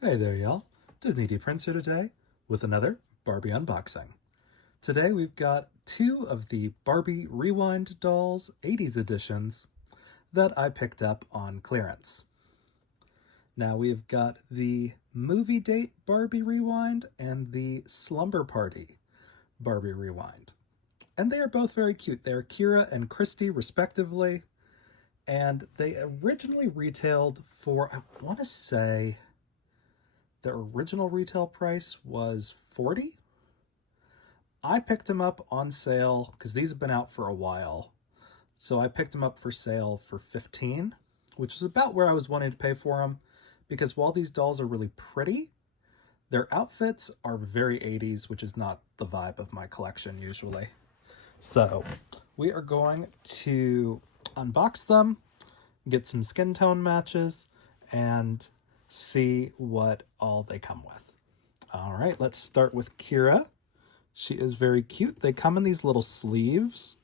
Hey there, y'all. Disney D Prince here today with another Barbie unboxing. Today we've got two of the Barbie Rewind dolls 80s editions that I picked up on clearance. Now we've got the movie date Barbie Rewind and the Slumber Party Barbie Rewind. And they are both very cute. They are Kira and Christie, respectively. And they originally retailed for, I want to say, their original retail price was $40. I picked them up on sale because these have been out for a while. So I picked them up for sale for $15, which is about where I was wanting to pay for them, because while these dolls are really pretty, their outfits are very 80s, which is not the vibe of my collection usually. So we are going to unbox them, get some skin tone matches, and see what all they come with. All right, let's start with Kira. She is very cute. They come in these little sleeves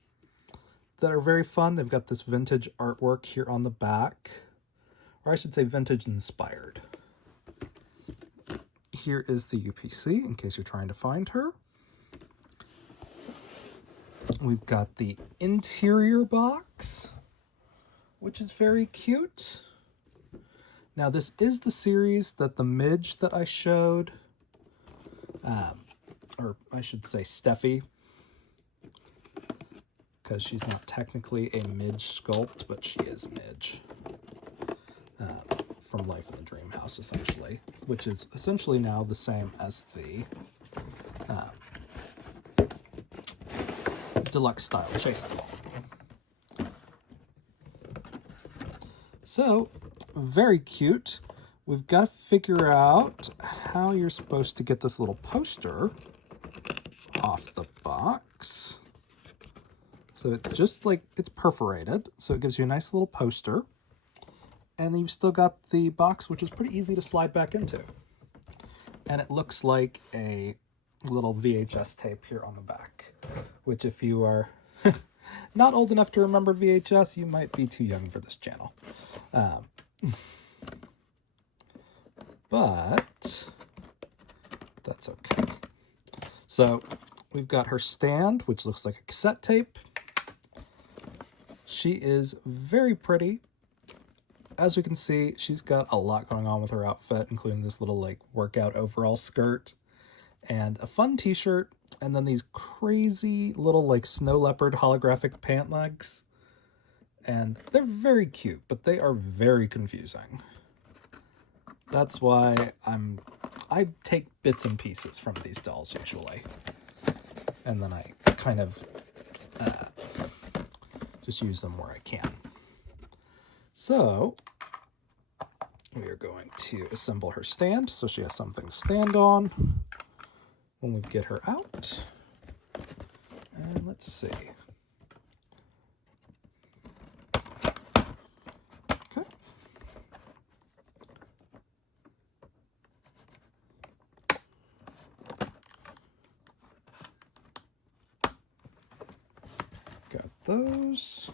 that are very fun. They've got this vintage artwork here on the back, or I should say vintage inspired. Here is the UPC in case you're trying to find her. We've got the interior box, which is very cute. Now, this is the series that the midge that I showed, or I should say Steffi, because she's not technically a midge sculpt, but she is midge, from Life in the Dream House, essentially, which is essentially now the same as the deluxe style chase doll. So, very cute. We've got to figure out how you're supposed to get this little poster off the box. So it just like, it's perforated, so it gives you a nice little poster. And you've still got the box, which is pretty easy to slide back into. And it looks like a little VHS tape here on the back, which if you are not old enough to remember VHS, you might be too young for this channel. But that's okay. So we've got her stand, which looks like a cassette tape. She is very pretty. As we can see, she's got a lot going on with her outfit, including this little like workout overall skirt and a fun t-shirt, and then these crazy little like snow leopard holographic pant legs. And they're very cute, but they are very confusing. That's why I take bits and pieces from these dolls usually, and then I kind of just use them where I can. So we are going to assemble her stand so she has something to stand on when we get her out. And let's see. Okay. Got those.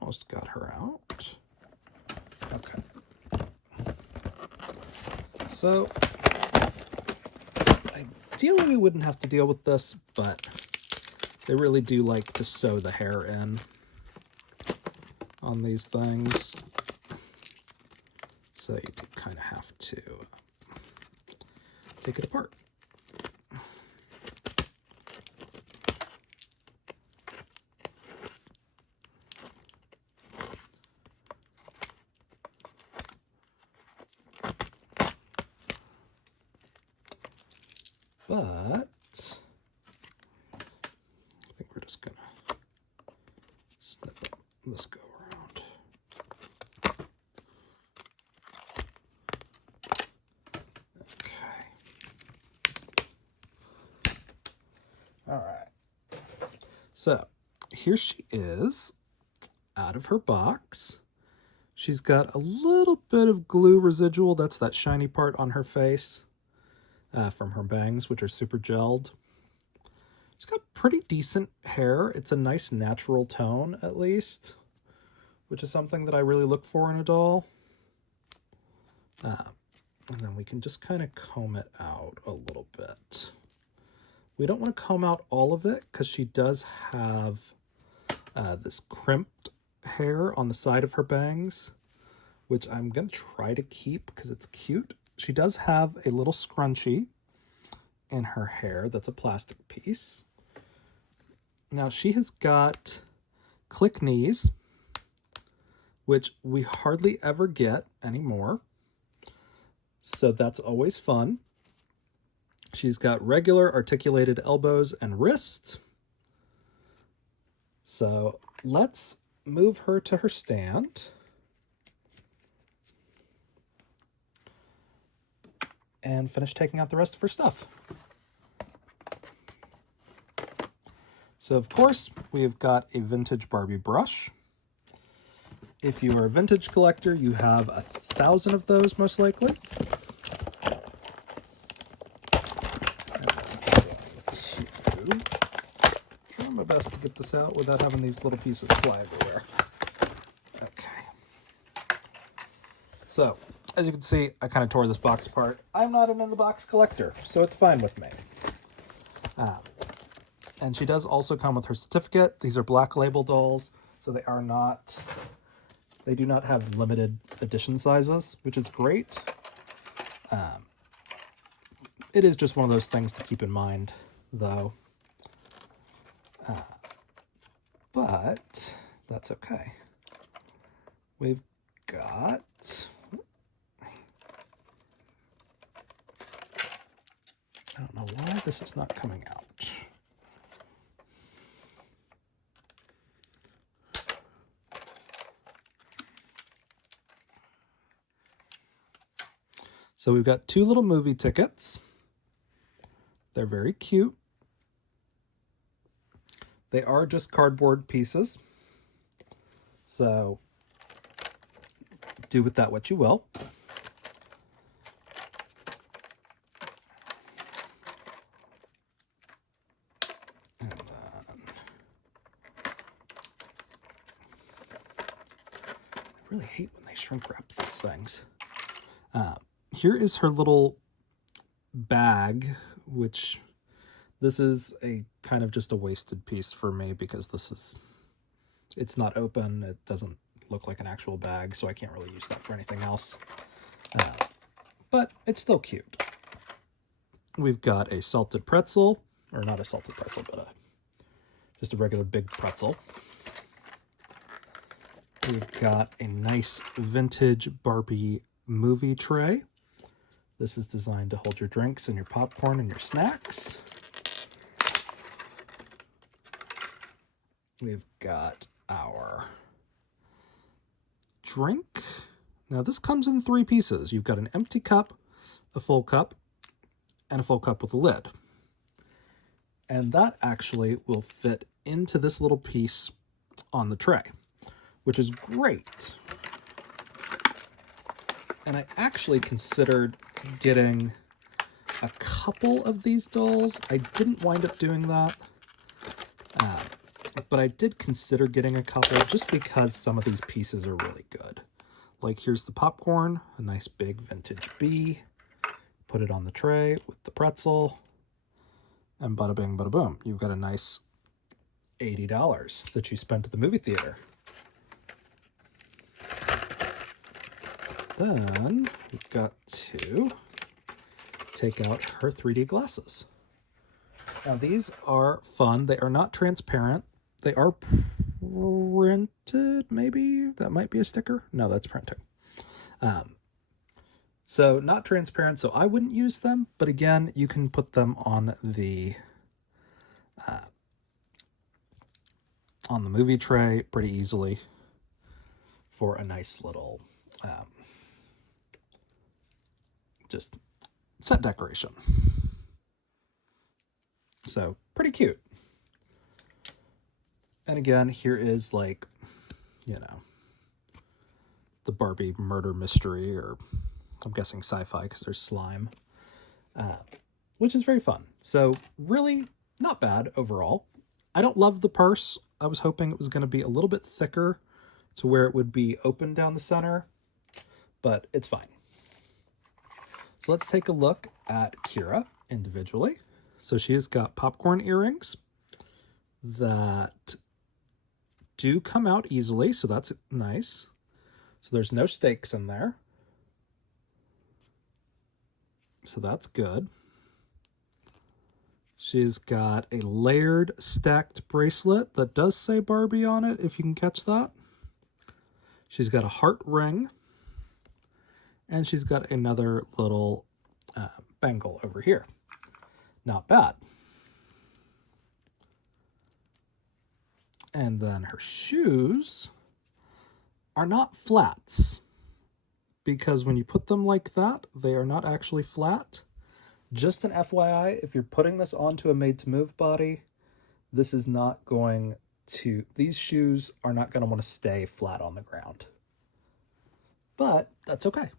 Almost got her out. Okay. So, ideally we wouldn't have to deal with this, but they really do like to sew the hair in on these things. So you do kind of have to take it apart. But I think we're just gonna snip this go around. Okay. All right. So here she is out of her box. She's got a little bit of glue residual. That's that shiny part on her face. from her bangs, which are super gelled. She's got pretty decent hair. It's a nice natural tone, at least, which is something that I really look for in a doll. And then we can just kind of comb it out a little bit. We don't want to comb out all of it because she does have this crimped hair on the side of her bangs, which I'm going to try to keep because it's cute. She does have a little scrunchie in her hair that's a plastic piece. Now she has got click knees, which we hardly ever get anymore, so that's always fun. She's got regular articulated elbows and wrists. So let's move her to her stand. And finish taking out the rest of her stuff. So of course, we have got a vintage Barbie brush. If you are a vintage collector, you have 1,000 of those most likely. Try my best to get this out without having these little pieces fly everywhere. Okay. So, as you can see, I kind of tore this box apart. I'm not an in-the-box collector, so it's fine with me. And she does also come with her certificate. These are black label dolls, so they do not have limited edition sizes, which is great. It is just one of those things to keep in mind, though. But that's okay. We've got... I don't know why this is not coming out. So we've got 2 little movie tickets. They're very cute. They are just cardboard pieces. So do with that what you will. And then I really hate when they shrink wrap these things. Here is her little bag, which this is a kind of just a wasted piece for me because it's not open. It doesn't look like an actual bag, so I can't really use that for anything else. But it's still cute. We've got a salted pretzel, or not a salted pretzel, but just a regular big pretzel. We've got a nice vintage Barbie movie tray. This is designed to hold your drinks and your popcorn and your snacks. We've got our drink. Now this comes in 3 pieces. You've got an empty cup, a full cup, and a full cup with a lid. And that actually will fit into this little piece on the tray, which is great. And I actually considered getting a couple of these dolls. I didn't wind up doing that, but I did consider getting a couple just because some of these pieces are really good. Like here's the popcorn, a nice big vintage bee. Put it on the tray with the pretzel, and bada bing, bada boom. You've got a nice $80 that you spent at the movie theater. Then we've got to take out her 3D glasses. Now these are fun. They are not transparent. They are printed, maybe? That might be a sticker. No, that's printing. So not transparent, so I wouldn't use them. But again, you can put them on the movie tray pretty easily for a nice little just set decoration. So pretty cute. And again, here is like, you know, the Barbie murder mystery, or I'm guessing sci-fi because there's slime. which is very fun. So really not bad overall. I don't love the purse. I was hoping it was going to be a little bit thicker to where it would be open down the center, but it's fine. So let's take a look at Kira individually. So she has got popcorn earrings that do come out easily, so that's nice. So there's no stakes in there. So that's good. She's got a layered stacked bracelet that does say Barbie on it, if you can catch that. She's got a heart ring. And she's got another little bangle over here. Not bad. And then her shoes are not flats, because when you put them like that, they are not actually flat. Just an FYI, if you're putting this onto a made-to-move body, this is not going to, these shoes are not going to want to stay flat on the ground. But that's okay.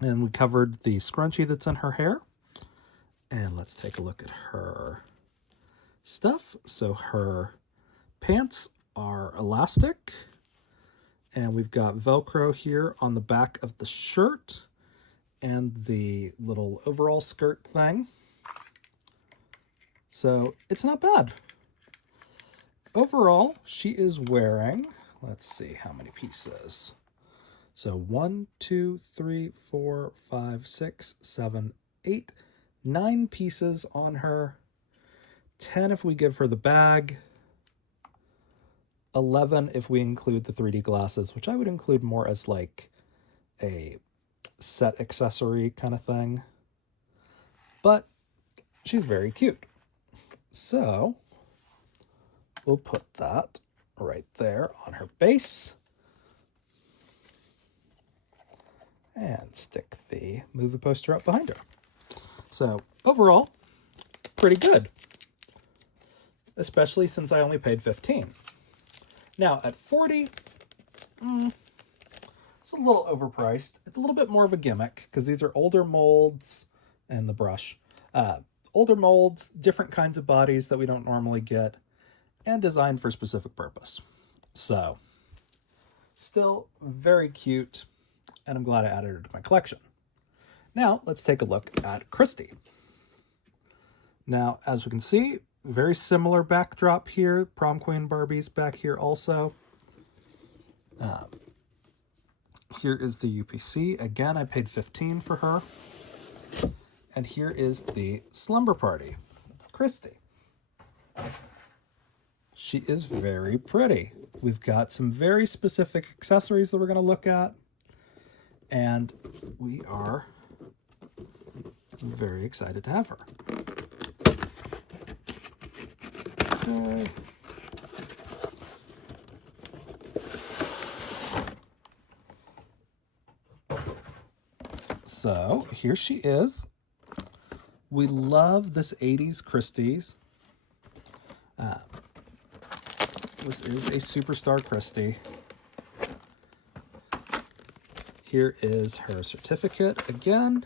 And we covered the scrunchie that's in her hair. And let's take a look at her stuff. So her pants are elastic. And we've got Velcro here on the back of the shirt and the little overall skirt thing. So it's not bad. Overall, she is wearing, let's see how many pieces. So 1, 2, 3, 4, 5, 6, 7, 8, 9 pieces on her. 10 if we give her the bag. 11 if we include the 3D glasses, which I would include more as like a set accessory kind of thing. But she's very cute. So we'll put that right there on her base. And stick the movie poster up behind her. So overall, pretty good. Especially since I only paid $15. Now at $40, it's a little overpriced. It's a little bit more of a gimmick because these are older molds and the brush. Older molds, different kinds of bodies that we don't normally get, and designed for a specific purpose. So, still very cute, and I'm glad I added her to my collection. Now, let's take a look at Christie. Now, as we can see, very similar backdrop here. Prom Queen Barbie's back here also. Here is the UPC. Again, I paid $15 for her. And here is the Slumber Party Christie. She is very pretty. We've got some very specific accessories that we're going to look at. And we are very excited to have her. Okay. So here she is. We love this 80s Christie's. This is a Superstar Christie. Here is her certificate again.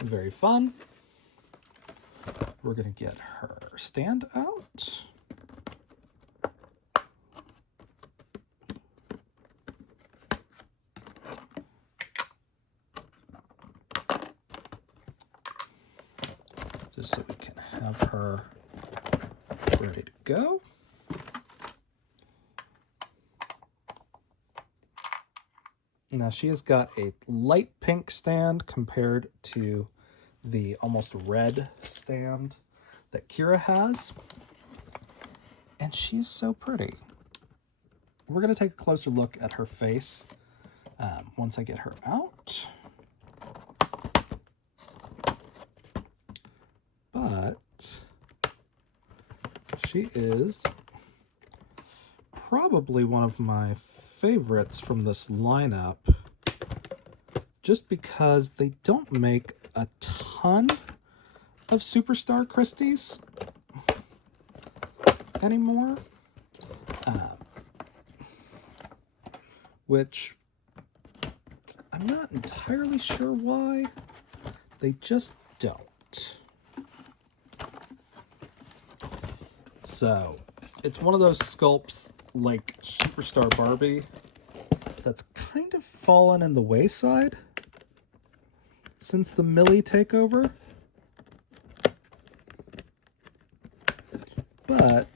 Very fun. We're going to get her stand out. Just so we can have her ready to go. Now she has got a light pink stand compared to the almost red stand that Kira has. And she's so pretty. We're going to take a closer look at her face once I get her out. But she is probably one of my favorites from this lineup, just because they don't make a ton of Superstar Christies anymore, which I'm not entirely sure why. They just don't. So, it's one of those sculpts like Superstar Barbie that's kind of fallen in the wayside since the Millie takeover. But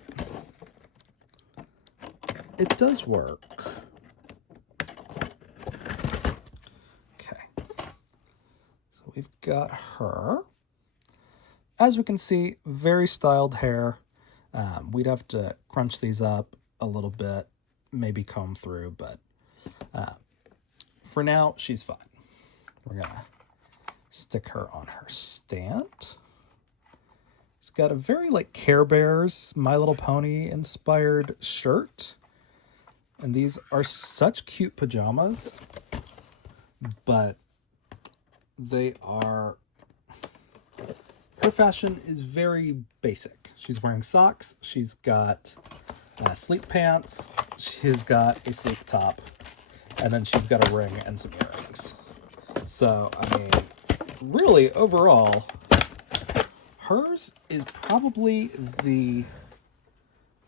it does work. Okay. So we've got her. As we can see, very styled hair. We'd have to crunch these up a little bit, maybe comb through, but for now, she's fine. We're gonna stick her on her stand. She's got a very like Care Bears, My Little Pony inspired shirt. And these are such cute pajamas, but they are, her fashion is very basic. She's wearing socks. She's got sleep pants. She's got a sleep top. And then she's got a ring and some earrings. So, I mean, really, overall, hers is probably the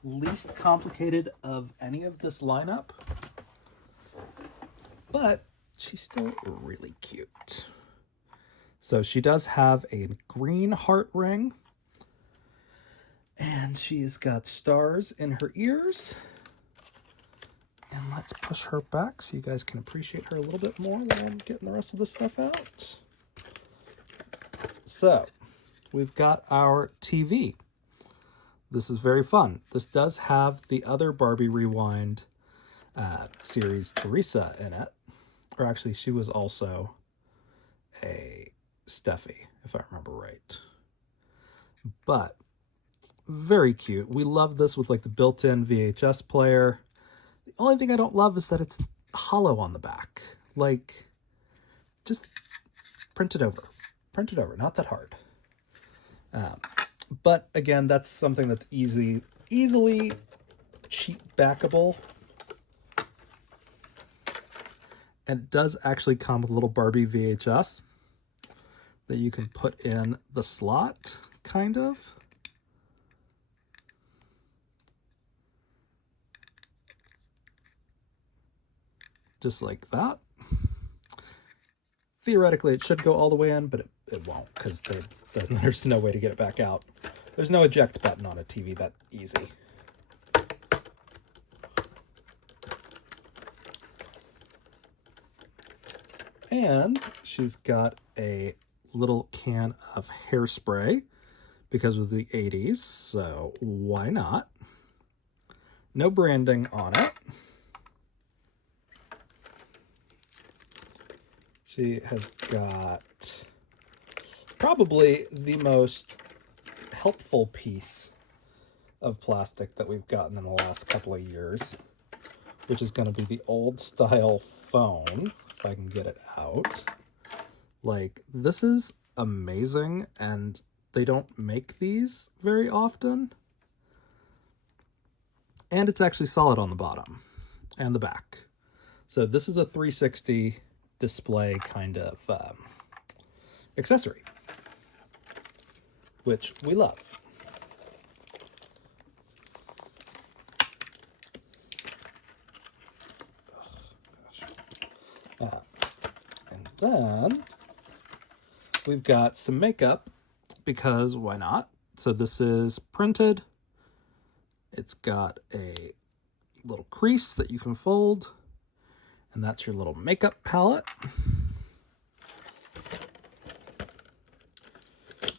least complicated of any of this lineup. But she's still really cute. So she does have a green heart ring. And she's got stars in her ears. And let's push her back so you guys can appreciate her a little bit more while I'm getting the rest of this stuff out. So, we've got our TV. This is very fun. This does have the other Barbie Rewind series, Teresa, in it. Or actually, she was also a Steffi, if I remember right. But, very cute. We love this with like the built-in VHS player. The only thing I don't love is that it's hollow on the back. Like, just print it over. Print it over. Not that hard. But again, that's something that's easily cheap backable. And it does actually come with a little Barbie VHS that you can put in the slot, kind of. Just like that. Theoretically, it should go all the way in, but it won't, because there's no way to get it back out. There's no eject button on a TV that easy. And she's got a little can of hairspray because of the 80s, so why not? No branding on it. She has got probably the most helpful piece of plastic that we've gotten in the last couple of years, which is going to be the old style phone, if I can get it out. Like, this is amazing, and they don't make these very often. And it's actually solid on the bottom and the back. So this is a 360 display kind of accessory, which we love. And then we've got some makeup, because why not? So this is printed. It's got a little crease that you can fold. And that's your little makeup palette.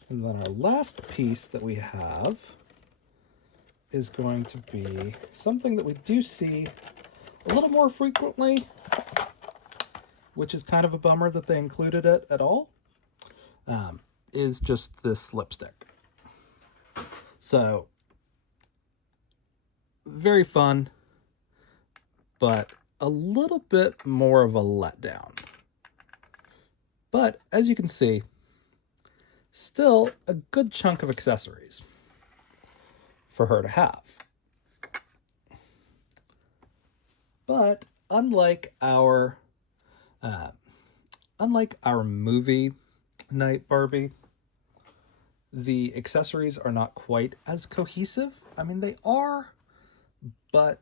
And then our last piece that we have is going to be something that we do see a little more frequently, which is kind of a bummer that they included it at all, is just this lipstick. So, very fun, but a little bit more of a letdown. But as you can see, still a good chunk of accessories for her to have. But unlike our movie Night Barbie. The accessories are not quite as cohesive. I mean, they are, but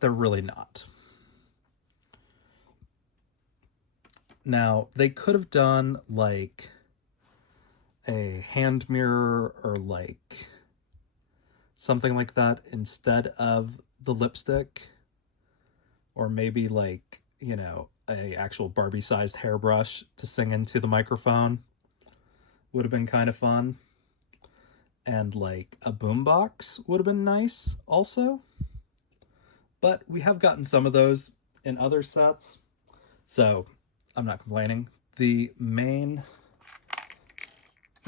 they're really not. Now, they could have done like a hand mirror or like something like that instead of the lipstick, or maybe like, you know, a actual Barbie sized hairbrush to sing into the microphone would have been kind of fun. And like a boombox would have been nice also. But we have gotten some of those in other sets, so I'm not complaining. The main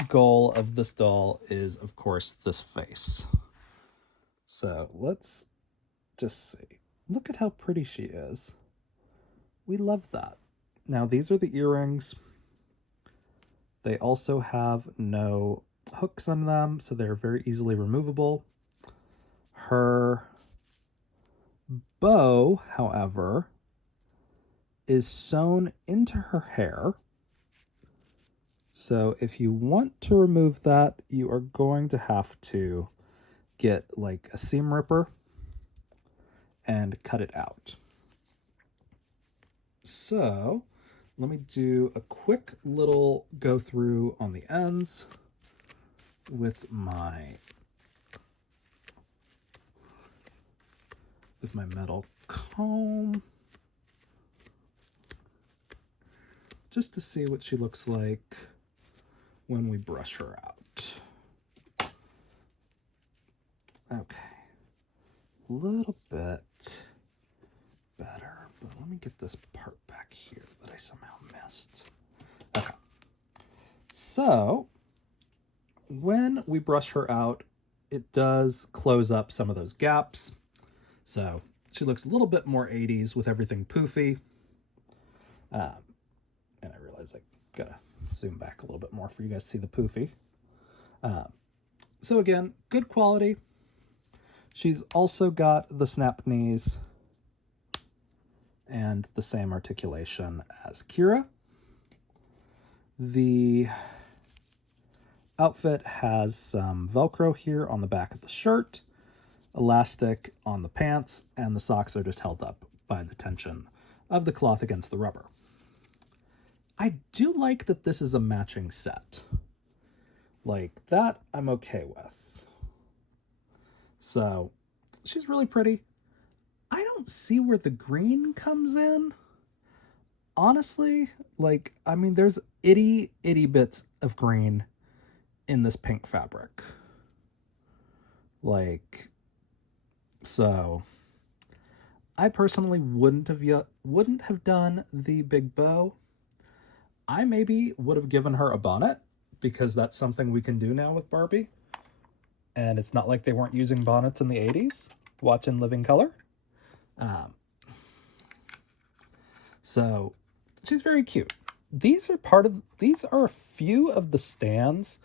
goal of this doll is, of course, this face. So let's just see. Look at how pretty she is. We love that. Now, these are the earrings. They also have no hooks on them, so they're very easily removable. Her bow, however, is sewn into her hair. So if you want to remove that, you are going to have to get like a seam ripper and cut it out. So let me do a quick little go through on the ends with my metal comb, just to see what she looks like when we brush her out. Okay, a little bit better, but let me get this part back here that I somehow missed. Okay, so when we brush her out, it does close up some of those gaps. So she looks a little bit more 80s with everything poofy. And I realize I gotta zoom back a little bit more for you guys to see the poofy. So again, good quality. She's also got the snap knees and the same articulation as Kira. The outfit has some Velcro here on the back of the shirt, elastic on the pants, and the socks are just held up by the tension of the cloth against the rubber. I do like that this is a matching set. Like, that I'm okay with. So, she's really pretty. I don't see where the green comes in. Honestly, like, I mean, there's itty bits of green in this pink fabric. Like, so I personally wouldn't have done the big bow. I maybe would have given her a bonnet, because that's something we can do now with Barbie. And it's not like they weren't using bonnets in the 80s. Watch in living color. So she's very cute. These are a few of the stands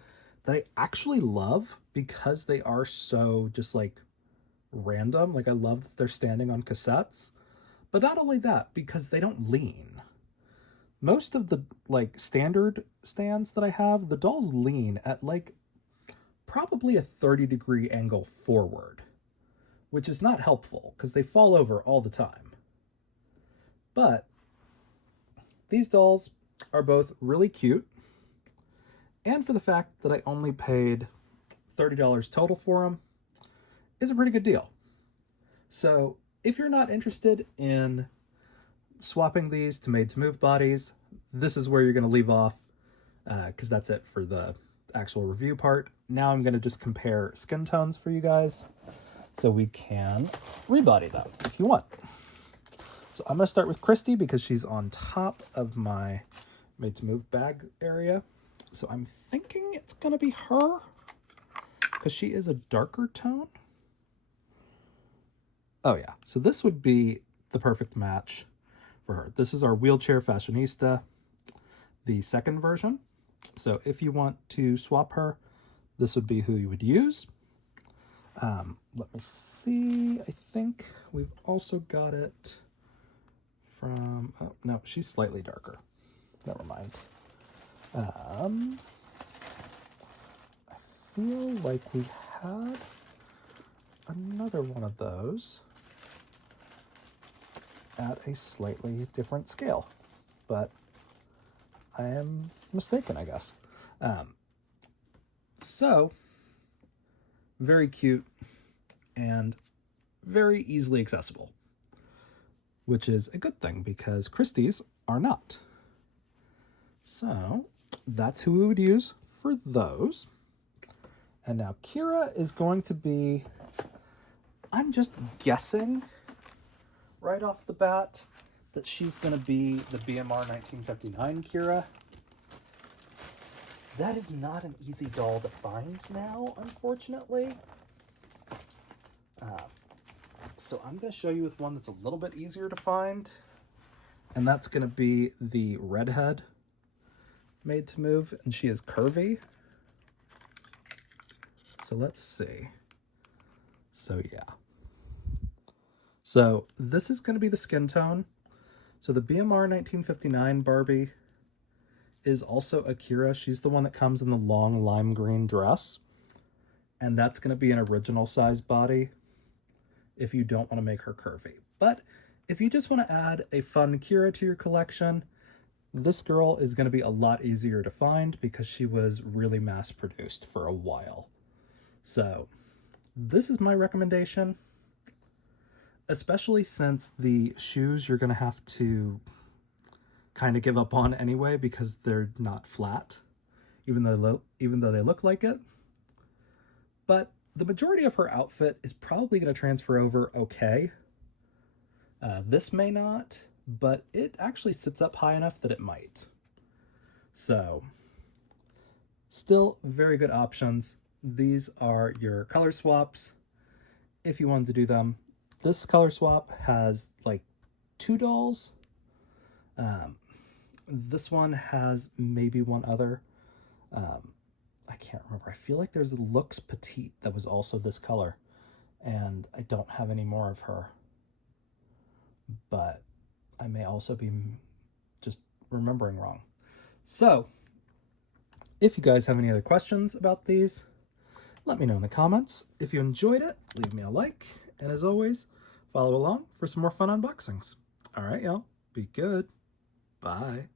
that I actually love, because they are so just like random. Like, I love that they're standing on cassettes, but not only that, because they don't lean. Most of the like standard stands that I have, the dolls lean at like probably a 30-degree angle forward, which is not helpful because they fall over all the time. But these dolls are both really cute, and for the fact that I only paid $30 total for them is a pretty good deal. So if you're not interested in swapping these to made to move bodies, this is where you're going to leave off, because that's it for the actual review part. Now I'm going to just compare skin tones for you guys so we can rebody them if you want. So I'm going to start with Christie because she's on top of my made to move bag area. So I'm thinking it's going to be her because she is a darker tone. Oh yeah, so this would be the perfect match for her. This is our Wheelchair Fashionista, the second version. So if you want to swap her, this would be who you would use. Let me see. I think we've also got it from... Oh, no, she's slightly darker. never mind. I feel like we had another one of those at a slightly different scale, but I am mistaken, I guess. So, very cute and very easily accessible, which is a good thing because Christie's are not. So, that's who we would use for those. And now Kira is going to be, I'm just guessing right off the bat that she's going to be the BMR 1959 Kira. That is not an easy doll to find now, unfortunately. So I'm going to show you with one that's a little bit easier to find. And that's going to be the Redhead Made to Move. And she is curvy. So let's see. So yeah. So this is going to be the skin tone. So the BMR 1959 Barbie is also Akira. She's the one that comes in the long lime green dress. And that's going to be an original size body if you don't want to make her curvy. But if you just want to add a fun Kira to your collection, this girl is going to be a lot easier to find because she was really mass produced for a while. So this is my recommendation, especially since the shoes you're going to have to kind of give up on anyway because they're not flat, even though they look like it. But the majority of her outfit is probably going to transfer over okay. This may not, but it actually sits up high enough that it might. So, still very good options. These are your color swaps if you wanted to do them. This color swap has like 2 dolls. This one has maybe one other. I can't remember. I feel like there's a Lux Petite that was also this color, and I don't have any more of her. But I may also be just remembering wrong. So, if you guys have any other questions about these, let me know in the comments. If you enjoyed it, leave me a like. And as always, follow along for some more fun unboxings. All right, y'all. Be good. Bye.